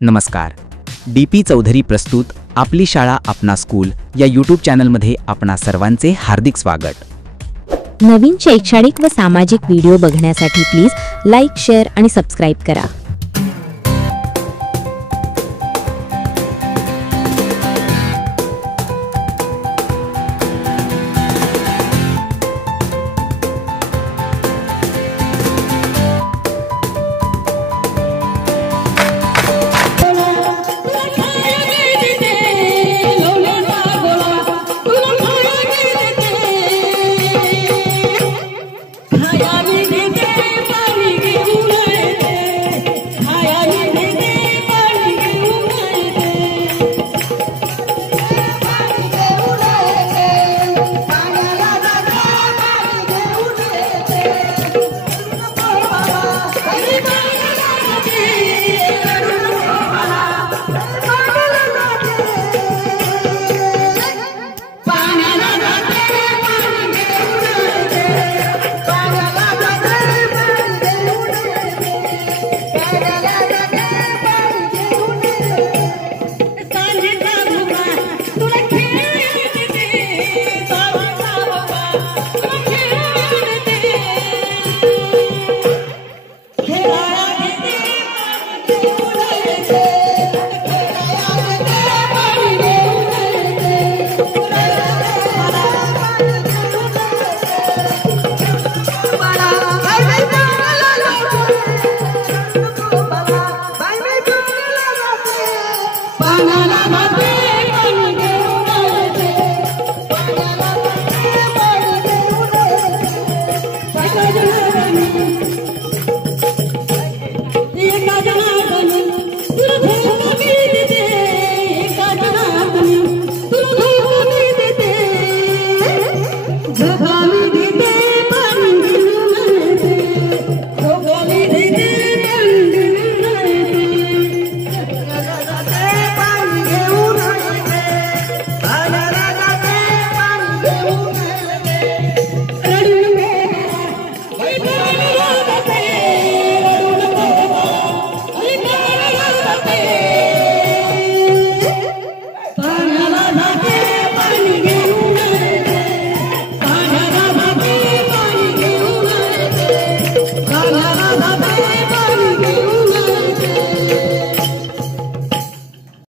नमस्कार. डी.पी. चौधरी प्रस्तुत आपली शाळा आपणा स्कूल या यूट्यूब चॅनलमध्ये आपणा सर्वांचे हार्दिक स्वागत. नवीन शैक्षणिक व सामाजिक व्हिडिओ बघण्यासाठी प्लीज लाईक, शेअर आणि सबस्क्राईब करा. Banana,